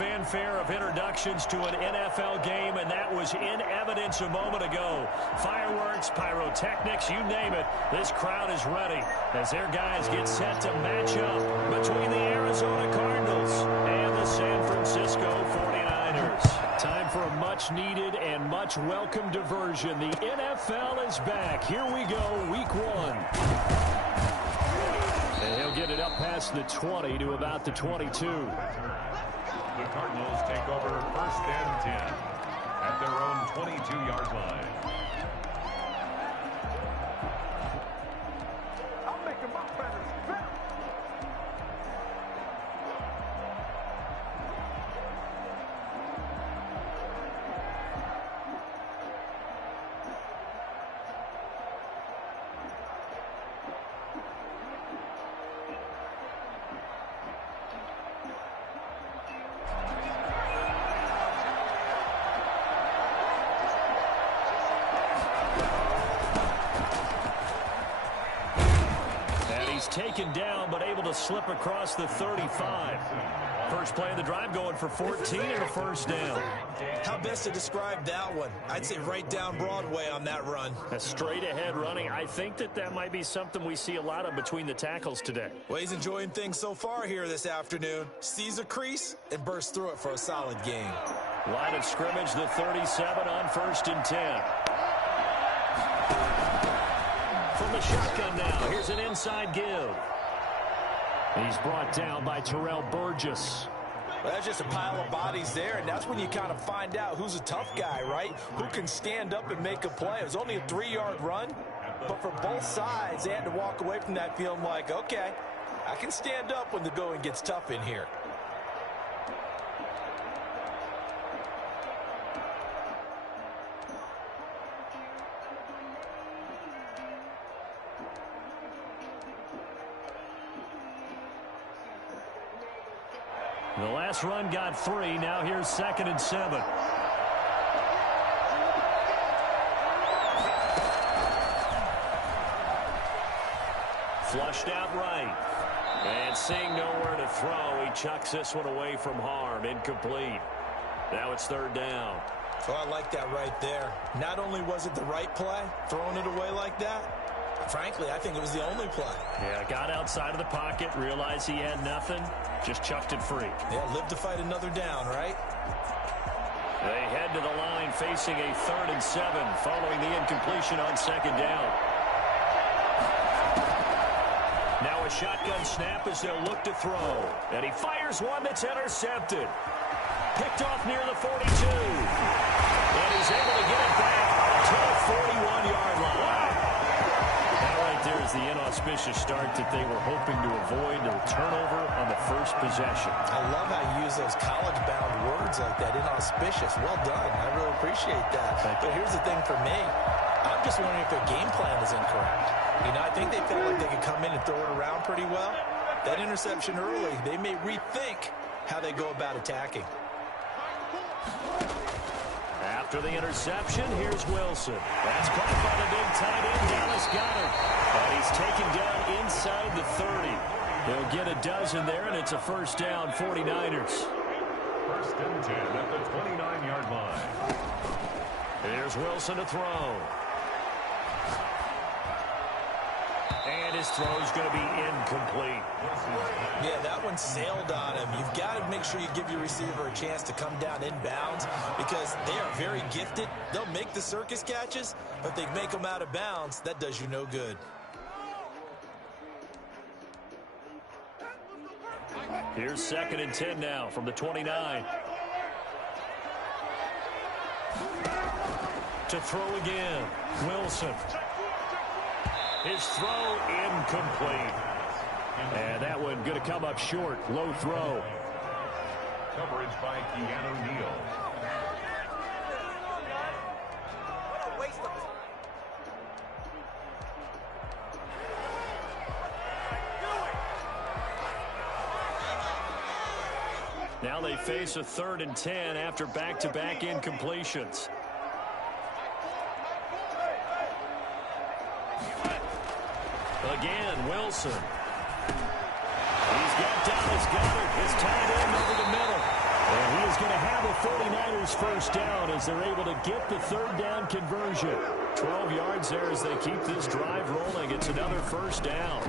fanfare of introductions to an NFL game, and that was in evidence a moment ago. Fireworks, pyrotechnics, you name it. This crowd is ready as their guys get set to match up between the Arizona Cardinals and the San Francisco 49ers. Time for a much-needed and much-welcome diversion. The NFL is back. Here we go, Week 1. And he'll get it up past the 20 to about the 22. The Cardinals take over 1st and 10 at their own 22-yard line. I'll make him up better. Taken down, but able to slip across the 35. First play of the drive going for 14 and a first down. How best to describe that one? I'd say right down Broadway on that run. A straight ahead running. I think that might be something we see a lot of between the tackles today. Well, he's enjoying things so far here this afternoon. Sees a crease and bursts through it for a solid gain. Line of scrimmage, the 37 on 1st and 10. From the shotgun now, here's an inside give. He's brought down by Terrell Burgess. Well, that's just a pile of bodies there, and that's when you kind of find out who's a tough guy, right? Who can stand up and make a play. It was only a 3-yard run, but for both sides, they had to walk away from that feeling like, okay, I can stand up when the going gets tough in here. The last run got 3. Now here's 2nd and 7. Flushed out right. And seeing nowhere to throw, he chucks this one away from harm. Incomplete. Now it's 3rd down. Oh, I like that right there. Not only was it the right play, throwing it away like that, frankly, I think it was the only play. Yeah, got outside of the pocket, realized he had nothing, just chucked it free. Yeah, live to fight another down, right? They head to the line facing a 3rd and 7 following the incompletion on 2nd down. Now a shotgun snap as they'll look to throw. And he fires one that's intercepted. Picked off near the 42. And he's able to get it back to the 41-yard line. That right there is the inauspicious start that they were hoping to avoid. The turnover on the first possession. I love how you use those college-bound words like that, inauspicious. Well done. I really appreciate that. But here's the thing for me. I'm just wondering if their game plan is incorrect. You know, I think they felt like they could come in and throw it around pretty well. That interception early, they may rethink how they go about attacking. After the interception, here's Wilson. That's caught by the big tight end, Dallas Goedert. And he's taken down inside the 30. He'll get a dozen there, and it's a first down, 49ers. 1st and 10 at the 29-yard line. Here's Wilson to throw. And his throw is going to be incomplete. Yeah, that one sailed on him. You've got to make sure you give your receiver a chance to come down inbounds because they are very gifted. They'll make the circus catches, but if they make them out of bounds, that does you no good. Here's 2nd and 10 now from the 29. To throw again, Wilson. His throw incomplete. And that one going to come up short. Low throw. Coverage by Keanu Neal. Now they face a 3rd and 10 after back-to-back incompletions. Again, Wilson. He's got Dallas Goedert, his tight end over the middle. And he is going to have the 49ers first down as they're able to get the third down conversion. 12 yards there as they keep this drive rolling. It's another first down.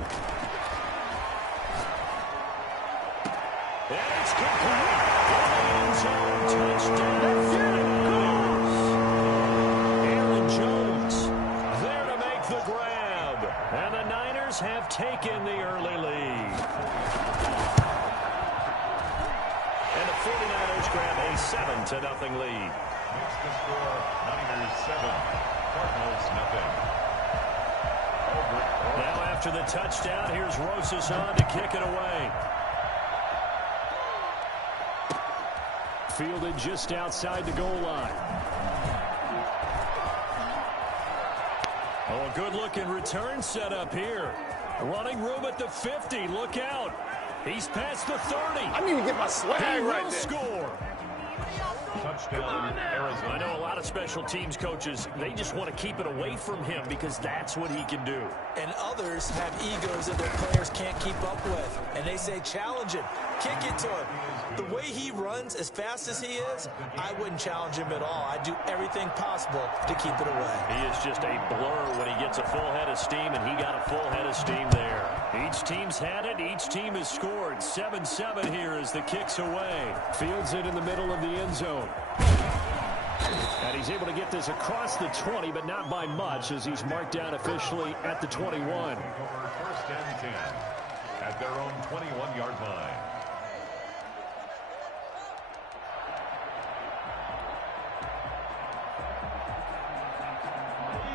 And it's complete. End zone touchdown. Aaron Jones there to make the grab. And the Niners have taken the early lead. And the 49ers grab a 7-0 lead. Makes the score Niners 7, Cardinals nothing. Now after the touchdown, here's Rosas on to kick it away. Fielded just outside the goal line. Oh, a good-looking return set up here. Running room at the 50. Look out. He's past the 30. I need to get my swag He right will there. score. Touchdown, Arizona. I know a lot of special teams coaches, they just want to keep it away from him because that's what he can do. And others have egos that their players can't keep up with. And they say, challenge him. Kick it to him. The way he runs, as fast as he is, I wouldn't challenge him at all. I'd do everything possible to keep it away. He is just a blur when he gets a full head of steam, and he got a full head of steam there. Each team's had it. Each team has scored. 7-7 here as the kick's away. Fields it in the middle of the end zone. And he's able to get this across the 20, but not by much as he's marked down officially at the 21. First and 10 at their own 21-yard line.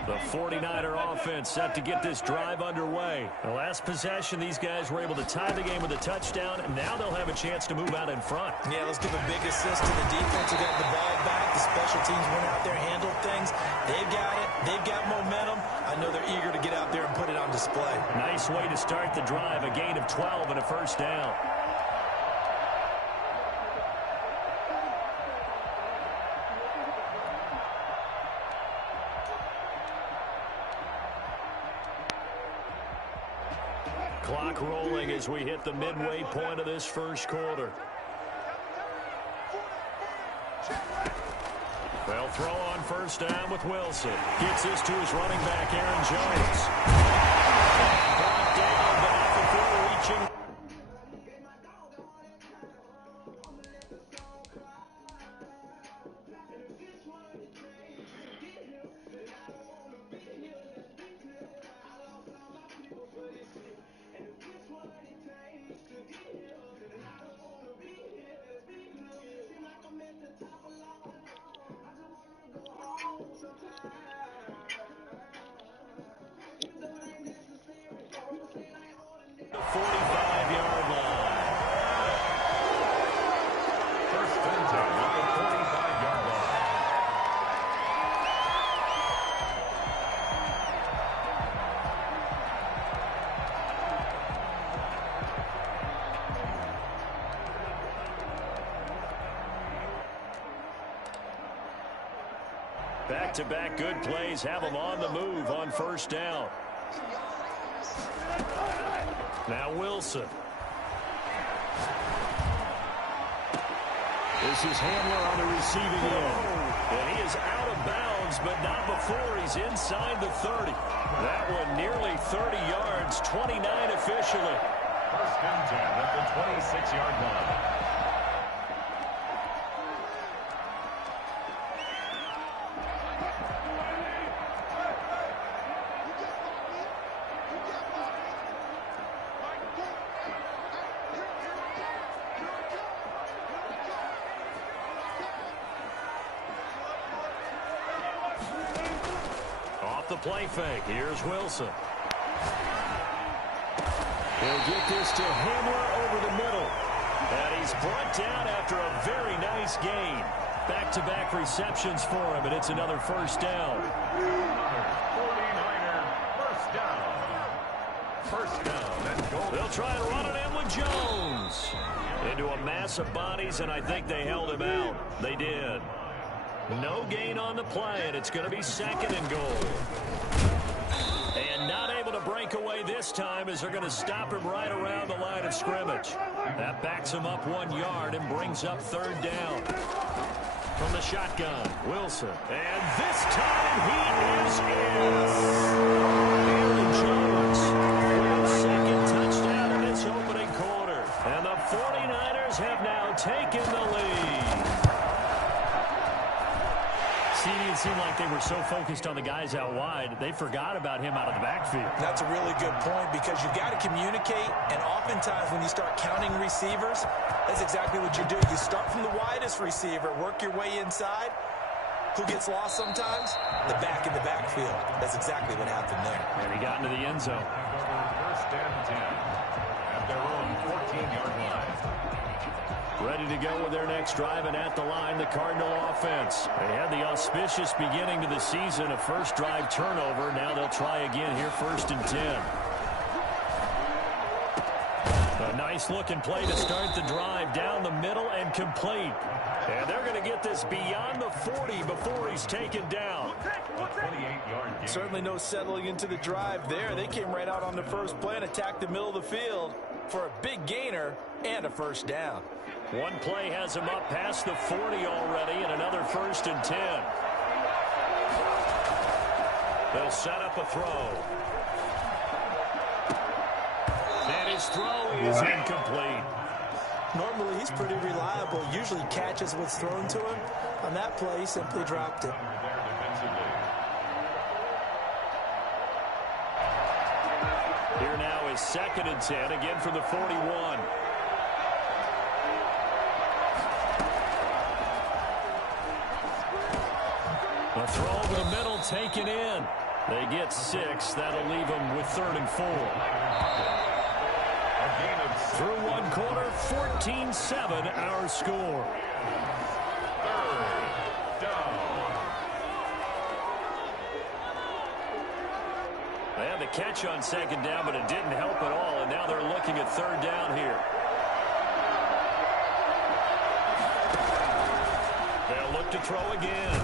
The 49er offense set to get this drive underway. The last possession, these guys were able to tie the game with a touchdown, and now they'll have a chance to move out in front. Yeah, let's give a big assist to the defense who got the ball back. The special teams went out there, handled things. They've got it. They've got momentum. I know they're eager to get out there and put it on display. Nice way to start the drive, a gain of 12 and a first down. Clock rolling as we hit the midway point of this first quarter. They'll throw on first down with Wilson. Gets this to his running back, Aaron Jones. Brought down, but not before reaching. Back-to-back good plays have them on the move on first down. Now Wilson. This is Hamler on the receiving end. And he is out of bounds, but not before he's inside the 30. That one nearly 30 yards, 29 officially. First and 10 at the 26-yard line. The play fake. Here's Wilson. He'll get this to Hamler over the middle. And he's brought down after a very nice gain. Back-to-back receptions for him, and it's another first down. 49er first down. First down and goal. They'll try and run it in with Jones. Into a mass of bodies, and I think they held him out. They did. No gain on the play, and it's going to be second and goal. And not able to break away this this time as they're going to stop him right around the line of scrimmage. That backs him up 1 yard and brings up third down. From the shotgun, Wilson. And this time he is in. Aaron Jones with his second touchdown in this opening quarter. And the 49ers have now taken the lead. It seemed like they were so focused on the guys out wide, they forgot about him out of the backfield. That's a really good point because you've got to communicate, and oftentimes when you start counting receivers, that's exactly what you do. You start from the widest receiver, work your way inside. Who gets lost sometimes? The back in the backfield. That's exactly what happened there. And he got into the end zone. First and 10 at their own 14-yard line. Ready to go with their next drive, and at the line, the Cardinal offense. They had the auspicious beginning to the season, a first drive turnover. Now they'll try again here, first and 10. A nice-looking play to start the drive, down the middle and complete. And they're going to get this beyond the 40 before he's taken down. Certainly no settling into the drive there. They came right out on the first play and attacked the middle of the field for a big gainer and a first down. One play has him up past the 40 already, and another first and 10. They'll set up a throw. And his throw is incomplete. Normally, he's pretty reliable. Usually catches what's thrown to him. On that play, he simply dropped it. Here now is second and 10, again from the 41. A throw over the middle, taken in. They get 6. That'll leave them with 3rd and 4. Through one quarter, 14-7 our score. They had the catch on second down, but it didn't help at all, and now they're looking at third down here. They'll look to throw again.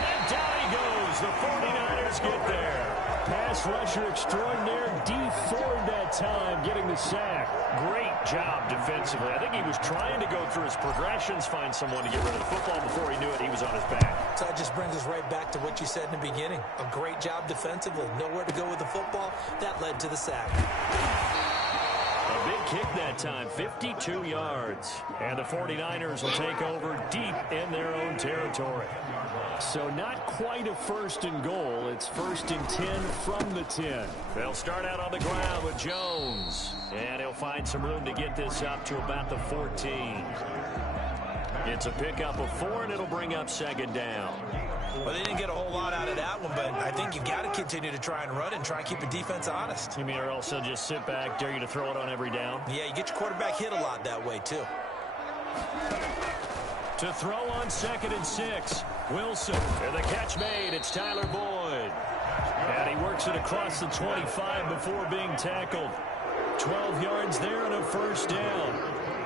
And down he goes. The 49ers get there. Pass rusher extraordinaire, Dee Ford that time getting the sack. Great job defensively. I think he was trying to go through his progressions, find someone to get rid of the football. Before he knew it, he was on his back. So that just brings us right back to what you said in the beginning. A great job defensively. Nowhere to go with the football. That led to the sack. A big kick that time, 52 yards. And the 49ers will take over deep in their own territory. So not quite a first and goal. It's first and 10 from the 10. They'll start out on the ground with Jones. And he'll find some room to get this up to about the 14. It's a pickup of 4, and it'll bring up second down. Well, they didn't get a whole lot out of that one, but I think you've got to continue to try and run it and try and keep the defense honest. You mean or else they'll just sit back, dare you to throw it on every down? Yeah, you get your quarterback hit a lot that way, too. To throw on second and 6. Wilson. And the catch made. It's Tyler Boyd. And he works it across the 25 before being tackled. 12 yards there and a first down.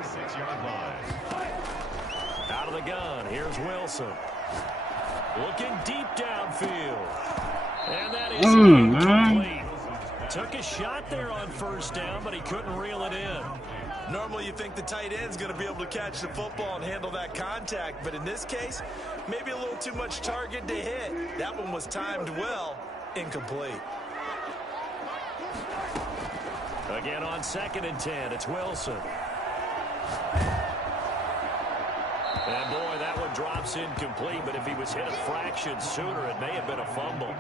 6-yard line. Out of the gun. Here's Wilson. Looking deep downfield. And that is incomplete. Took a shot there on first down, but he couldn't reel it in. Normally you think the tight end's going to be able to catch the football and handle that contact, but in this case, maybe a little too much target to hit. That one was timed well, incomplete. Again on second and 10, it's Wilson. And boy, that one drops incomplete, but if he was hit a fraction sooner, it may have been a fumble.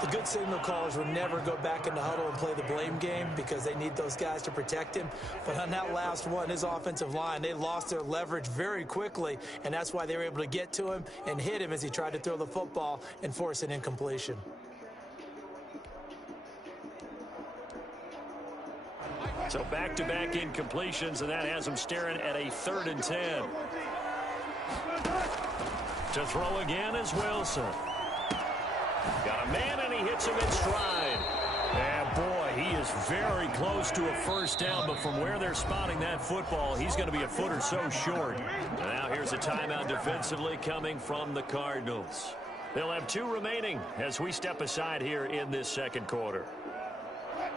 The good signal callers will never go back in the huddle and play the blame game because they need those guys to protect him. But on that last one, his offensive line, they lost their leverage very quickly, and that's why they were able to get to him and hit him as he tried to throw the football and force an incompletion. So back-to-back incompletions, and that has him staring at a 3rd and 10. To throw again is Wilson. Got a man, and he hits him in stride. And boy, he is very close to a first down, but from where they're spotting that football, he's going to be a foot or so short. And now here's a timeout defensively coming from the Cardinals. They'll have 2 remaining as we step aside here in this second quarter.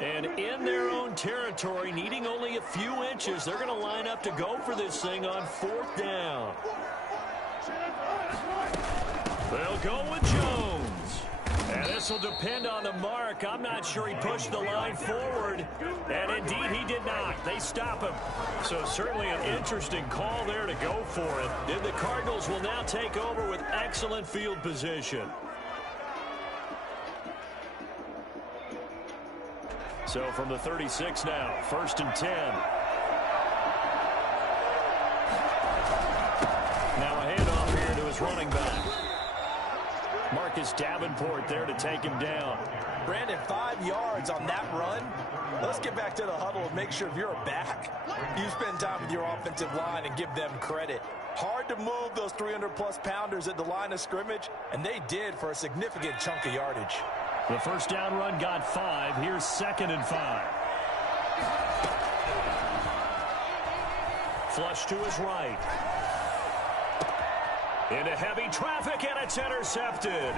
And in their own territory, needing only a few inches, they're going to line up to go for this thing on 4th down. They'll go with Jones. And this will depend on the mark. I'm not sure he pushed the line forward. And indeed, he did not. They stop him. So certainly an interesting call there to go for it. And the Cardinals will now take over with excellent field position. So from the 36 now, 1st and 10. Now a handoff here to his running back. Marcus Davenport there to take him down. Brandon, 5 yards on that run. Let's get back to the huddle and make sure if you're a back, you spend time with your offensive line and give them credit. Hard to move those 300-plus pounders at the line of scrimmage, and they did for a significant chunk of yardage. The first down run got 5. Here's 2nd and 5. Flush to his right. Into heavy traffic, and it's intercepted.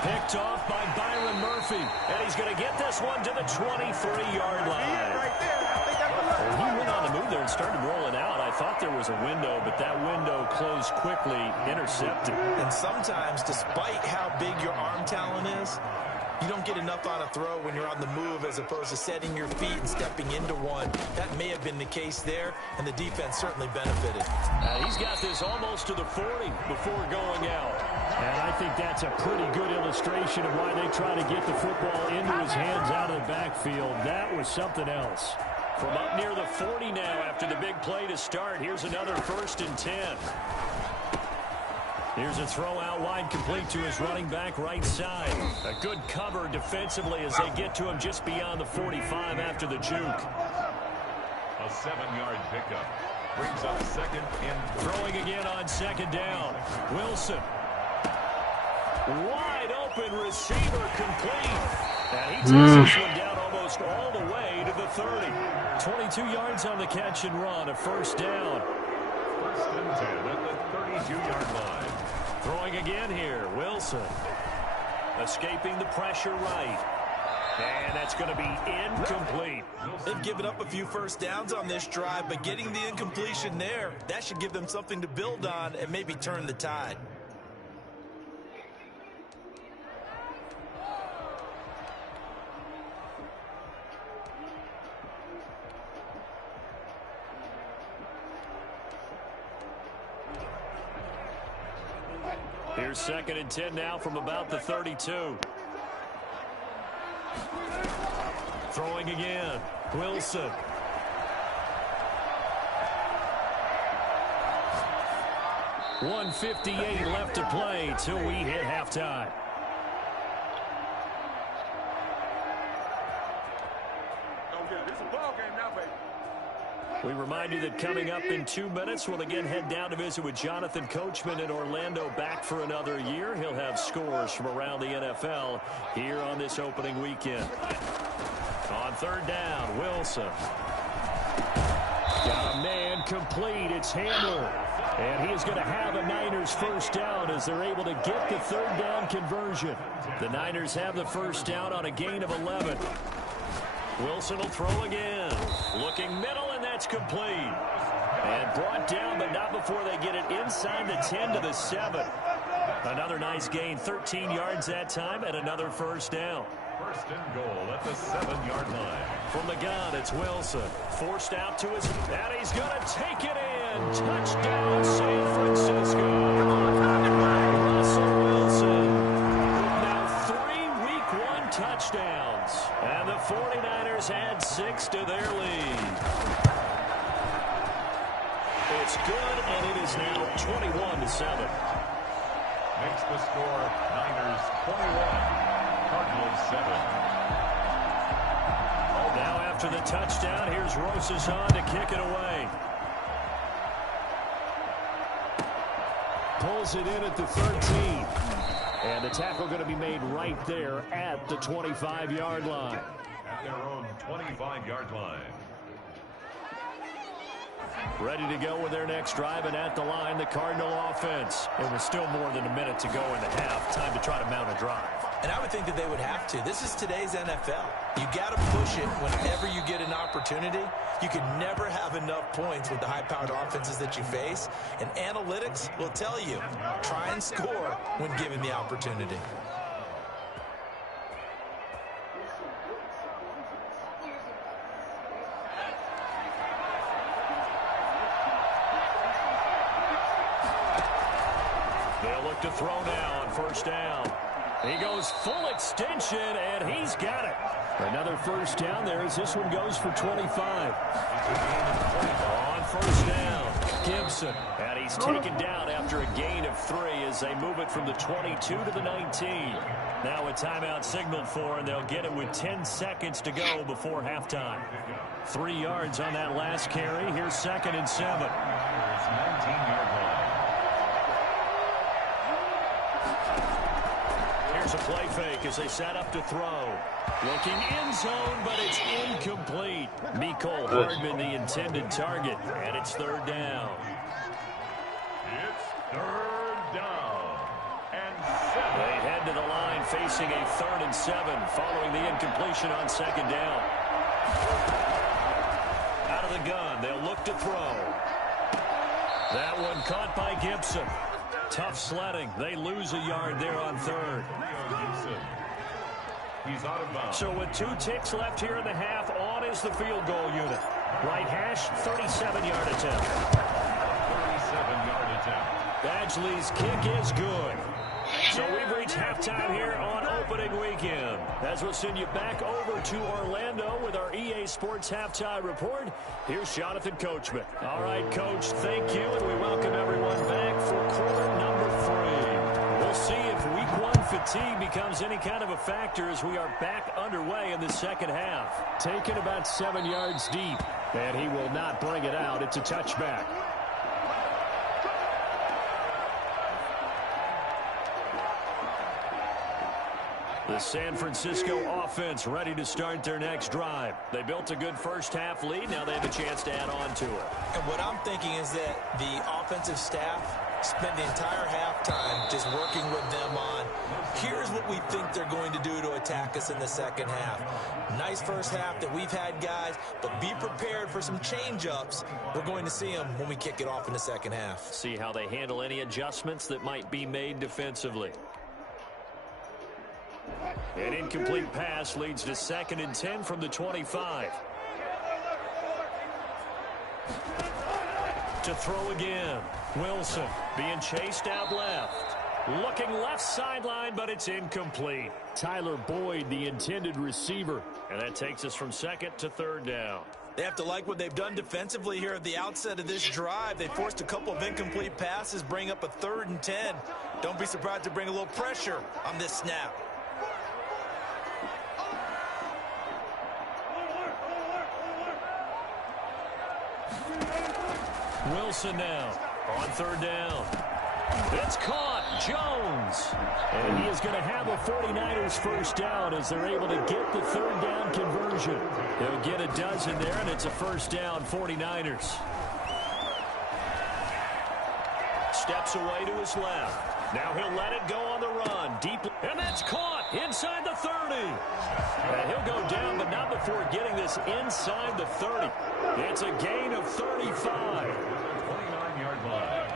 Picked off by Byron Murphy. And he's going to get this one to the 23-yard line. Well, he went on the move there and started rolling out. I thought there was a window, but that window closed quickly, intercepted. And sometimes, despite how big your arm talent is, you don't get enough on a throw when you're on the move as opposed to setting your feet and stepping into one. That may have been the case there, and the defense certainly benefited. He's got this almost to the 40 before going out. And I think that's a pretty good illustration of why they try to get the football into his hands out of the backfield. That was something else. From up near the 40 now after the big play to start, here's another 1st and 10. Here's a throw out wide, complete to his running back right side. A good cover defensively as they get to him just beyond the 45 after the juke. A 7-yard pickup brings up 2nd and 3. Throwing again on 2nd down. Wilson. Wide open receiver complete. And he takes this one down almost all the way to the 30. 22 yards on the catch and run, a 1st down. 1st and 10 at the 32-yard line. Throwing again here, Wilson. Escaping the pressure right. And that's going to be incomplete. They've given up a few 1st downs on this drive, but getting the incompletion there, that should give them something to build on and maybe turn the tide. Here's 2nd and 10 now from about the 32. Throwing again. Wilson. .158 left to play till we hit halftime. We remind you that coming up in 2 minutes, we'll again head down to visit with Jonathan Coachman in Orlando, back for another year. He'll have scores from around the NFL here on this opening weekend. On 3rd down, Wilson. Got a man complete. It's Hamler. And he is going to have a Niners 1st down as they're able to get the 3rd down conversion. The Niners have the 1st down on a gain of 11. Wilson will throw again. Looking middle, and that's complete. And brought down, but not before they get it inside the 10 to the 7. Another nice gain, 13 yards that time, and another 1st down. 1st and goal at the 7-yard line. From the gun, it's Wilson. Forced out to his, and he's going to take it in. Touchdown, San Francisco. Russell Wilson with now 3 Week 1 touchdowns. And the 49ers add 6 to their lead. It's good, and it is now 21-7. Makes the score Niners 21. Cardinals 7. Now after the touchdown, here's Rosas on to kick it away. Pulls it in at the 13. And the tackle going to be made right there at the 25-yard line. At their own 25-yard line. Ready to go with their next drive, and at the line, the Cardinal offense. It was still more than a minute to go in the half. Time to try to mount a drive. And I would think that they would have to. This is today's NFL. You got to push it whenever you get an opportunity. You can never have enough points with the high-powered offenses that you face. And analytics will tell you, try and score when given the opportunity. They'll look to throw now on first down. He goes full extension, and he's got it. Another first down there as this one goes for 25. On first down, Gibson. And he's taken down after a gain of 3 as they move it from the 22 to the 19. Now a timeout signaled for, and they'll get it with 10 seconds to go before halftime. 3 yards on that last carry. Here's 2nd and 7. 19-yard line. Here's a play fake as they set up to throw. Looking end zone, but it's incomplete. Mecole Hardman, the intended target, and it's 3rd down. It's 3rd down and 7. They head to the line facing a 3rd and 7 following the incompletion on 2nd down. Out of the gun, they'll look to throw. That one caught by Gibson. Tough sledding. They lose a yard there on 3rd. He's out of bounds. So with 2 ticks left here in the half, on is the field goal unit. Right hash, 37-yard attempt. 37-yard attempt. Badgley's kick is good. So we've reached halftime here on opening weekend. As we'll send you back over to Orlando with our EA Sports Halftime Report, here's Jonathan Coachman. All right, Coach, thank you, and we welcome everyone back for quarter number 3. We'll see if week 1 fatigue becomes any kind of a factor as we are back underway in the second half. Taken about 7 yards deep, and he will not bring it out. It's a touchback. The San Francisco offense ready to start their next drive. They built a good first half lead. Now they have a chance to add on to it. And what I'm thinking is that the offensive staff spent the entire halftime just working with them on, here's what we think they're going to do to attack us in the second half. Nice first half that we've had, guys, but be prepared for some change-ups. We're going to see them when we kick it off in the second half. See how they handle any adjustments that might be made defensively. An incomplete pass leads to 2nd and 10 from the 25. To throw again. Wilson being chased out left. Looking left sideline, but it's incomplete. Tyler Boyd, the intended receiver. And that takes us from 2nd to 3rd down. They have to like what they've done defensively here at the outset of this drive. They forced a couple of incomplete passes, bring up a 3rd and 10. Don't be surprised to bring a little pressure on this snap. Wilson now on 3rd down. It's caught. Jones. And he is going to have a 49ers first down as they're able to get the 3rd down conversion. They'll get a dozen there, and it's a first down 49ers. Steps away to his left. Now he'll let it go on the run. Deep, and that's caught inside the 30. And he'll go down, but not before getting this inside the 30. It's a gain of 35. 29-yard line.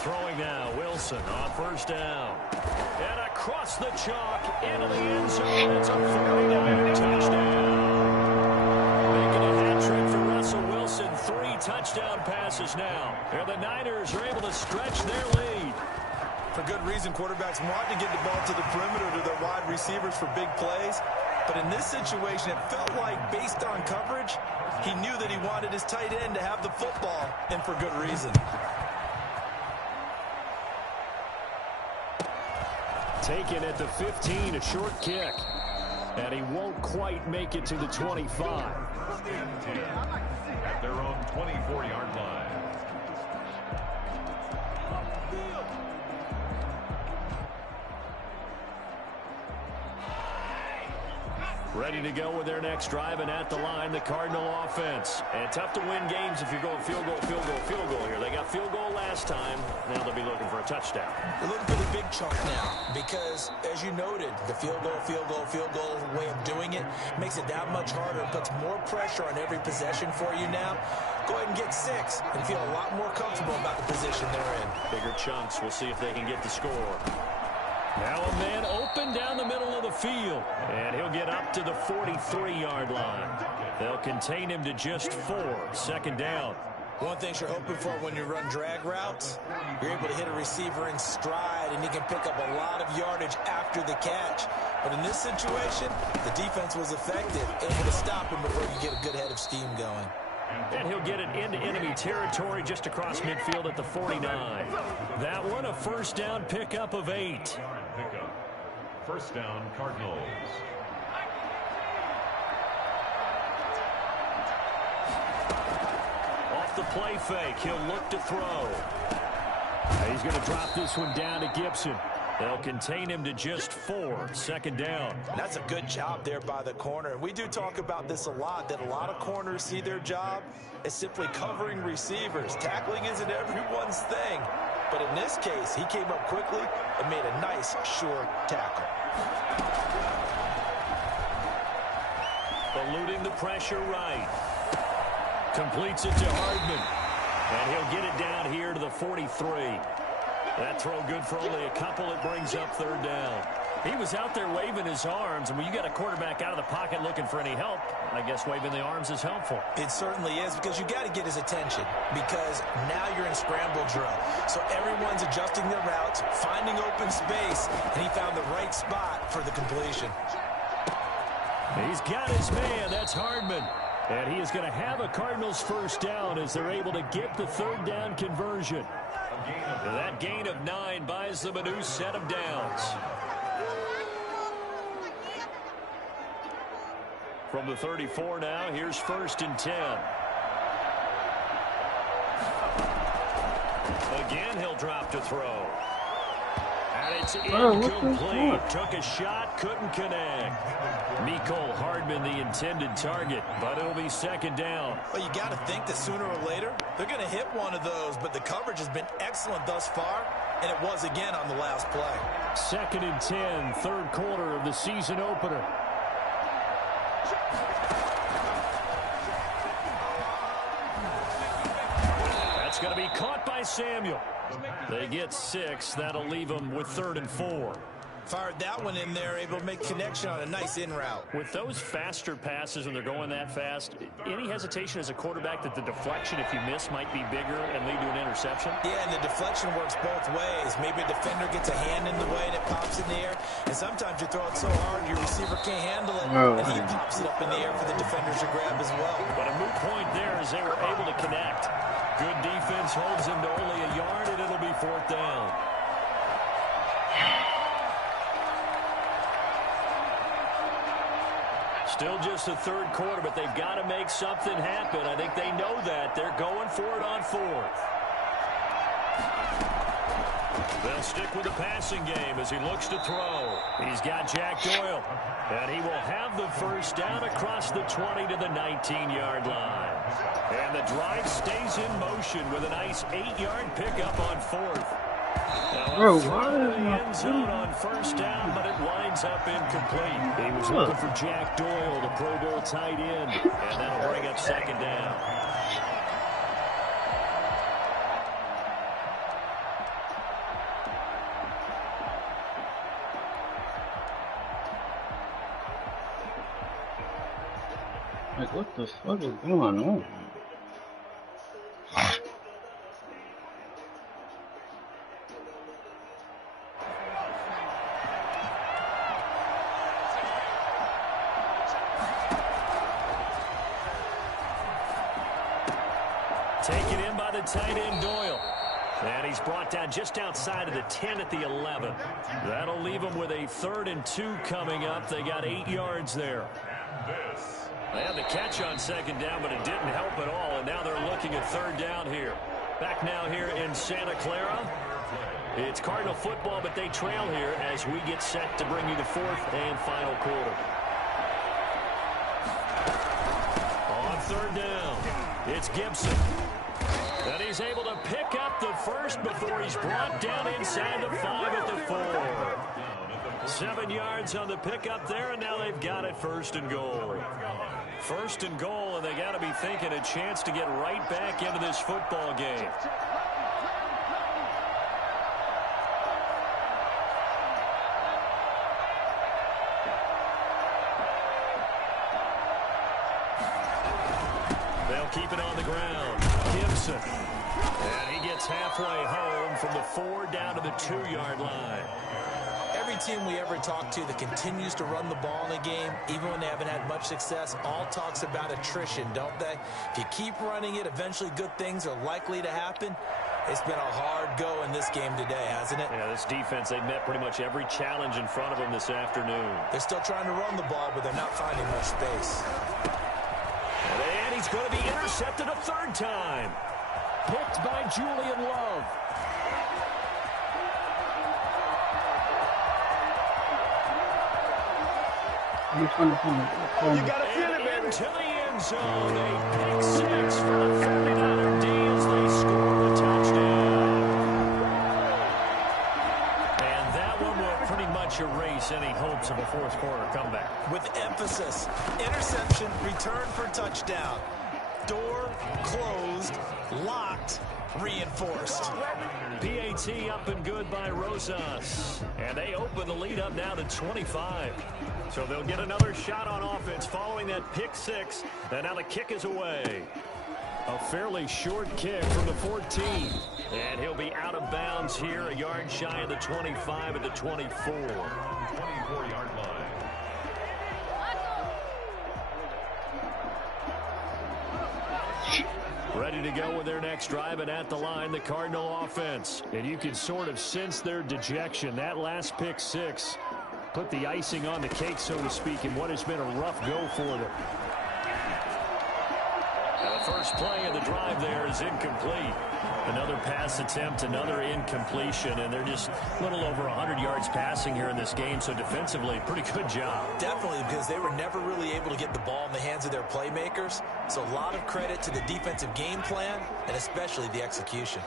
Throwing now, Wilson on first down. And across the chalk into the end zone. It's a 49er touchdown. Making a hat trick for Russell Wilson. 3 touchdown passes now. And the Niners are able to stretch their lead. For good reason, quarterbacks want to get the ball to the perimeter to their wide receivers for big plays. But in this situation, it felt like, based on coverage, he knew that he wanted his tight end to have the football, and for good reason. Taken at the 15, a short kick. And he won't quite make it to the 25. At their own 24-yard line. Ready to go with their next drive, and at the line, the Cardinal offense. And tough to win games if you're going field goal, field goal, field goal here. They got field goal last time. Now they'll be looking for a touchdown. They're looking for the big chunk now because, as you noted, the field goal way of doing it makes it that much harder and puts more pressure on every possession for you now. Go ahead and get 6 and feel a lot more comfortable about the position they're in. Bigger chunks. We'll see if they can get the score. Now a man open down the middle of the field, and he'll get up to the 43-yard line. They'll contain him to just 4. Second down. One thing you're hoping for when you run drag routes, you're able to hit a receiver in stride, and he can pick up a lot of yardage after the catch. But in this situation, the defense was effective, able to stop him before you get a good head of steam going. And he'll get it into enemy territory just across midfield at the 49. That one, a first down pickup of 8. First down, Cardinals. Off the play fake, he'll look to throw. He's going to drop this one down to Gibson. They'll contain him to just 4. Second down. That's a good job there by the corner. We do talk about this a lot, that a lot of corners see their job as simply covering receivers. Tackling isn't everyone's thing. But in this case, he came up quickly and made a nice, sure tackle. Eluding the pressure right. Completes it to Hardman. And he'll get it down here to the 43. That throw good for only a couple. It brings up third down. He was out there waving his arms, and when you got a quarterback out of the pocket looking for any help, I guess waving the arms is helpful. It certainly is, because you got to get his attention, because now you're in scramble drill. So everyone's adjusting their routes, finding open space, and he found the right spot for the completion. He's got his man. That's Hardman. And he is going to have a Cardinals first down as they're able to get the third down conversion. That gain of 9 buys them a new set of downs. From the 34 now, here's first and 10. Again, he'll drop to throw. And it's incomplete. Took a shot, couldn't connect. Mecole Hardman, the intended target, but it'll be second down. Well, you got to think that sooner or later, they're going to hit one of those, but the coverage has been excellent thus far, and it was again on the last play. Second and 10, third quarter of the season opener. That's going to be caught by Samuel. They get 6. That'll leave them with 3rd and 4. Fired that one in there, able to make connection on a nice in route. With those faster passes when they're going that fast, any hesitation as a quarterback that the deflection, if you miss, might be bigger and lead to an interception? Yeah, and the deflection works both ways. Maybe a defender gets a hand in the way and it pops in the air. And sometimes you throw it so hard your receiver can't handle it, and he pops it up in the air for the defenders to grab as well. But a moot point there as they were able to connect. Good defense holds him to only a yard, and it'll be 4th down. Still just the third quarter, but they've got to make something happen. I think they know that. They're going for it on 4th. They'll stick with the passing game as he looks to throw. He's got Jack Doyle, and he will have the first down across the 20 to the 19-yard line. And the drive stays in motion with a nice 8-yard pickup on 4th. Bro, why is the end zone on first down, but it winds up incomplete. He was looking for Jack Doyle, the Pro Bowl tight end, and that'll bring up second down. Like, what the fuck is going on? Taken in by the tight end Doyle. And he's brought down just outside of the 10 at the 11. That'll leave him with a 3rd and 2 coming up. They got 8 yards there. They had the catch on second down, but it didn't help at all. And now they're looking at 3rd down here. Back now here in Santa Clara. It's Cardinal football, but they trail here as we get set to bring you the 4th and final quarter. third down. It's Gibson. And he's able to pick up the first before he's brought down inside the 5 at the 4. 7 yards on the pickup there, and now they've got it first and goal. First and goal, and they got to be thinking a chance to get right back into this football game. They'll keep it on the ground. Gibson. And he gets halfway home from the 4 down to the 2-yard line. Every team we ever talk to that continues to run the ball in a game, even when they haven't had much success, all talks about attrition, don't they? If you keep running it, eventually good things are likely to happen. It's been a hard go in this game today, hasn't it? Yeah, this defense, they've met pretty much every challenge in front of them this afternoon. They're still trying to run the ball, but they're not finding much space. And he's going to be intercepted a third time. Picked by Julian Love. You got to feel it, baby. Into the end zone. A pick 6 for the 49er D's. They score the touchdown. And that one will pretty much erase any hopes of a fourth quarter comeback. With emphasis, interception, return for touchdown. Door closed, locked, reinforced. PAT up and good by Rosas. And they open the lead up now to 25. So they'll get another shot on offense following that pick 6. And now the kick is away. A fairly short kick from the 14. And he'll be out of bounds here, a yard shy of the 25 at the 24. 24-yard line. Ready to go with their next drive, and at the line, the Cardinal offense. And you can sort of sense their dejection. That last pick 6 put the icing on the cake, so to speak, in what has been a rough go for them. Now the first play of the drive there is incomplete. Another pass attempt, another incompletion, and they're just a little over 100 yards passing here in this game, so defensively, pretty good job. Definitely, because they were never really able to get the ball in the hands of their playmakers, so a lot of credit to the defensive game plan, and especially the execution.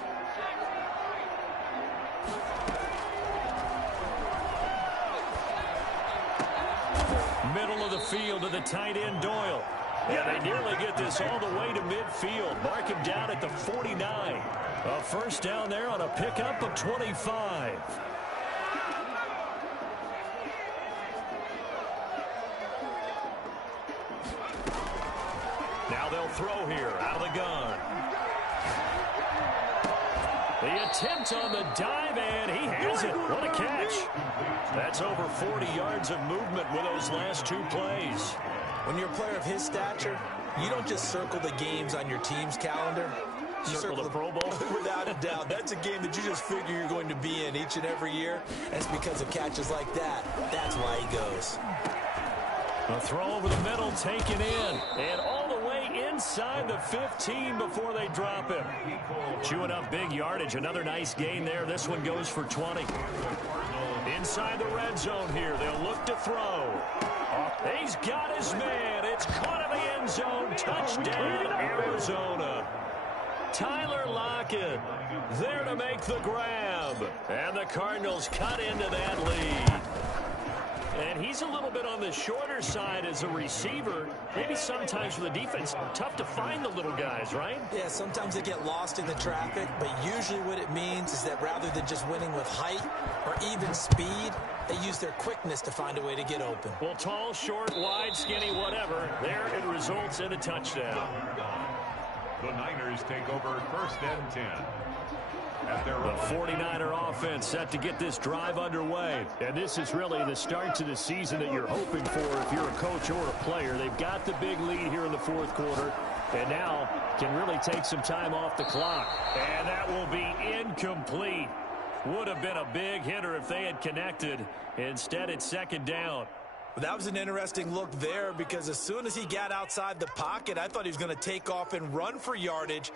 Middle of the field to the tight end, Doyle. And they nearly get this all the way to midfield. Mark him down at the 49. A first down there on a pickup of 25. Now they'll throw here out of the gun. The attempt on the dive, and he has it. What a catch. That's over 40 yards of movement with those last 2 plays. When you're a player of his stature, you don't just circle the games on your team's calendar. You circle the Pro Bowl? Without a doubt. That's a game that you just figure you're going to be in each and every year. That's because of catches like that. That's why he goes. A throw over the middle, taken in, and all the way inside the 15 before they drop him. Chewing up big yardage. Another nice gain there. This one goes for 20. Inside the red zone here. They'll look to throw. He's got his man. It's caught in the end zone. Touchdown, Arizona. Tyler Lockett there to make the grab. And the Cardinals cut into that lead. And he's a little bit on the shorter side as a receiver. Maybe sometimes for the defense, tough to find the little guys, right? Yeah, sometimes they get lost in the traffic, but usually what it means is that rather than just winning with height or even speed, they use their quickness to find a way to get open. Well, tall, short, wide, skinny, whatever, there it results in a touchdown. The Niners take over first and 10. The 49er offense set to get this drive underway. And this is really the start to the season that you're hoping for if you're a coach or a player. They've got the big lead here in the fourth quarter, and now can really take some time off the clock. And that will be incomplete. Would have been a big hitter if they had connected. Instead, it's second down. Well, that was an interesting look there because as soon as he got outside the pocket, I thought he was going to take off and run for yardage.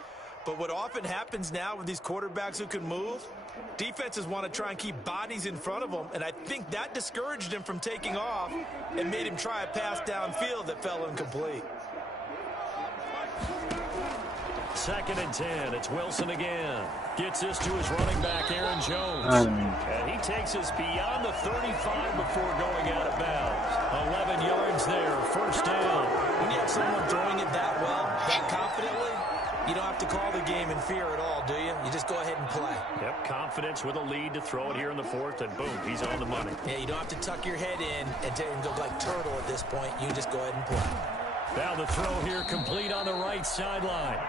But what often happens now with these quarterbacks who can move, defenses want to try and keep bodies in front of them, and I think that discouraged him from taking off and made him try a pass downfield that fell incomplete. 2nd and 10. It's Wilson again. Gets this to his running back, Aaron Jones. And he takes us beyond the 35 before going out of bounds. 11 yards there, 1st down. When you have someone throwing it that well, that confidently, you don't have to call the game in fear at all, do you? You just go ahead and play. Yep, confidence with a lead to throw it here in the 4th, and boom, he's on the money. Yeah, you don't have to tuck your head in and go like turtle at this point. You just go ahead and play. Now the throw here complete on the right sideline.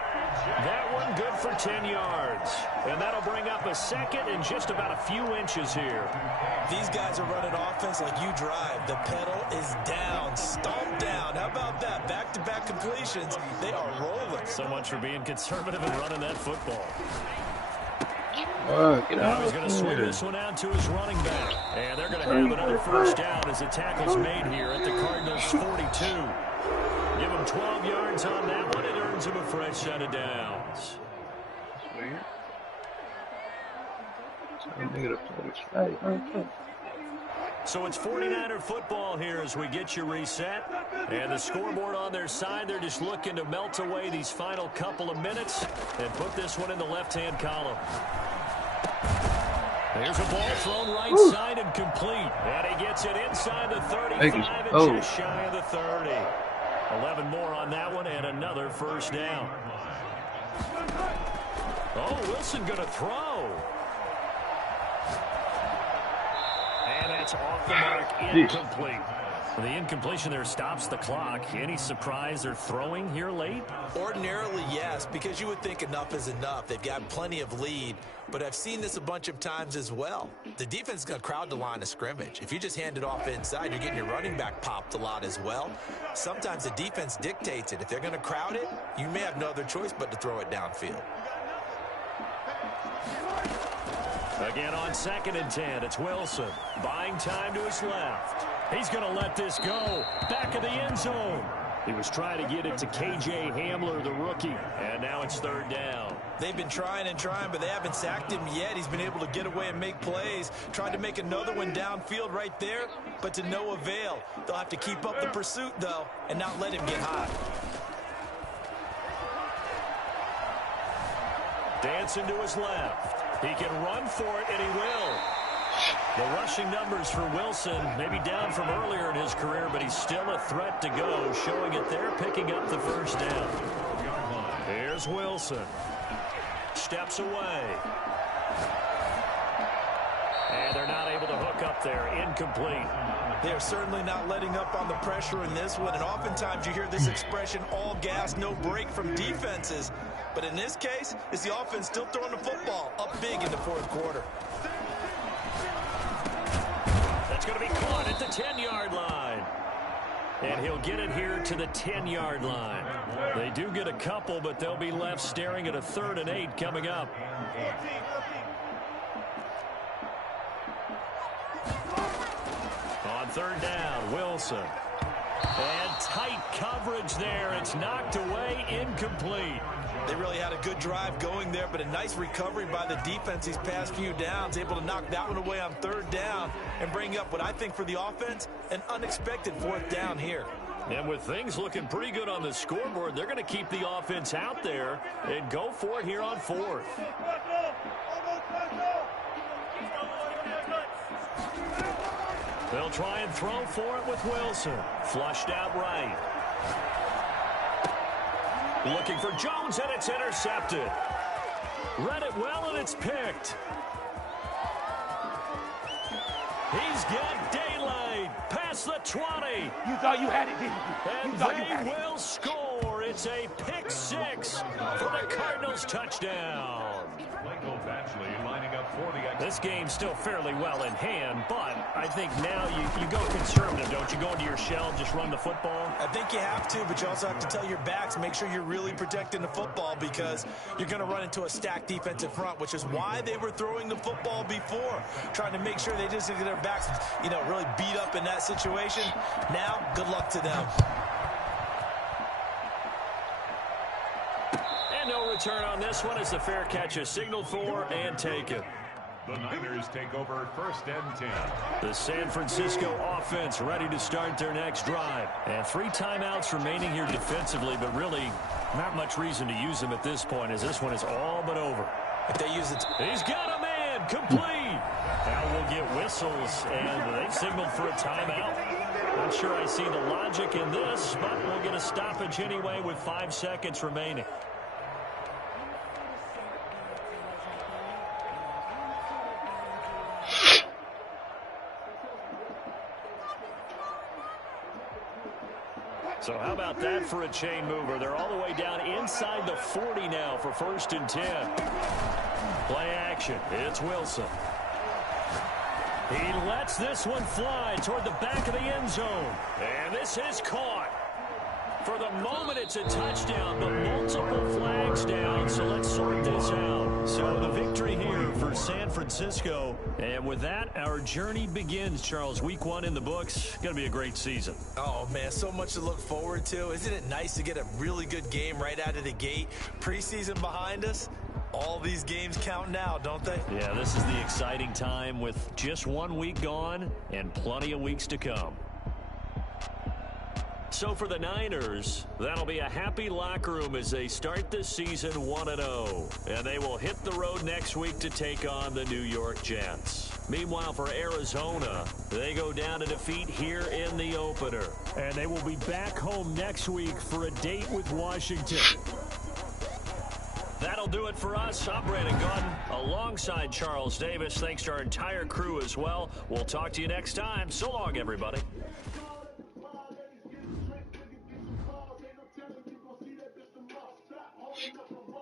That one good for 10 yards. And that'll bring up a 2nd and just about a few inches here. These guys are running offense like you drive. The pedal is down, stomp down. How about that? Back-to-back completions. They are rolling. So much for being conservative and running that football. Now he's going to swing this one out to his running back. And they're going to have another 1st down as the tackle's made here at the Cardinals' 42. Give him 12 yards on that one. It earns him a fresh set of downs. So it's 49er football here as we get you reset. And the scoreboard on their side, they're just looking to melt away these final couple of minutes and put this one in the left-hand column. There's a ball thrown right side and complete. And he gets it inside the 35 and just shy of the 30. 11 more on that one and another 1st down. Oh, Wilson going to throw. And that's off the mark, incomplete. The incompletion there stops the clock. Any surprise they're throwing here late? Ordinarily, yes, because you would think enough is enough. They've got plenty of lead, but I've seen this a bunch of times as well. The defense is going to crowd the line of scrimmage. If you just hand it off inside, you're getting your running back popped a lot as well. Sometimes the defense dictates it. If they're going to crowd it, you may have no other choice but to throw it downfield. Again on 2nd and 10, it's Wilson. Buying time to his left. He's going to let this go. Back of the end zone. He was trying to get it to K.J. Hamler, the rookie. And now it's 3rd down. They've been trying and trying, but they haven't sacked him yet. He's been able to get away and make plays. Tried to make another one downfield right there, but to no avail. They'll have to keep up the pursuit, though, and not let him get hot. Dancing to his left. He can run for it, and he will. The rushing numbers for Wilson maybe down from earlier in his career, but he's still a threat to go, showing it there, picking up the 1st down. Here's Wilson. Steps away. And they're not able to hook up there. Incomplete. They're certainly not letting up on the pressure in this one, and oftentimes you hear this expression, all gas, no break from defenses. But in this case, it's the offense still throwing the football up big in the 4th quarter. That's going to be caught at the 10-yard line. And he'll get it here to the 10-yard line. They do get a couple, but they'll be left staring at a 3rd and 8 coming up. On 3rd down, Wilson. And tight coverage there. It's knocked away, incomplete. They really had a good drive going there, but a nice recovery by the defense these past few downs, able to knock that one away on 3rd down and bring up what I think for the offense, an unexpected 4th down here. And with things looking pretty good on the scoreboard, they're going to keep the offense out there and go for it here on 4th. They'll try and throw for it with Wilson. Flushed out right. Looking for Jones, and it's intercepted. Read it well, and it's picked. He's got daylight past the 20. You thought you had it, didn't you? And they will score. It's a pick 6 for the Cardinals touchdown. Michael Batchley lining up for the extra. This game's still fairly well in hand, but I think now you go conservative, don't you? Go into your shell, just run the football. I think you have to, but you also have to tell your backs, make sure you're really protecting the football because you're going to run into a stacked defensive front, which is why they were throwing the football before, trying to make sure they just get their backs, really beat up in that situation. Now, good luck to them. And no return on this one as the fair catch is signaled for and taken. The Niners take over 1st and 10. The San Francisco offense ready to start their next drive. And 3 timeouts remaining here defensively, but really not much reason to use them at this point, as this one is all but over. If they use it, he's got a man complete. Now we'll get whistles, and they've signaled for a timeout. Not sure I see the logic in this, but we'll get a stoppage anyway with 5 seconds remaining. So how about that for a chain mover? They're all the way down inside the 40 now for 1st and 10. Play action. It's Wilson. He lets this one fly toward the back of the end zone. And this is caught. For the moment, it's a touchdown, but multiple flags down, so let's sort this out. So the victory here for San Francisco. And with that, our journey begins, Charles. Week 1 in the books. Going to be a great season. Oh, man, so much to look forward to. Isn't it nice to get a really good game right out of the gate? Preseason behind us. All these games count now, don't they? Yeah, this is the exciting time with just 1 week gone and plenty of weeks to come. So for the Niners, that'll be a happy locker room as they start the season 1-0. And they will hit the road next week to take on the New York Jets. Meanwhile, for Arizona, they go down to defeat here in the opener. And they will be back home next week for a date with Washington. That'll do it for us. I'm Brandon Gaudin alongside Charles Davis. Thanks to our entire crew as well. We'll talk to you next time. So long, everybody.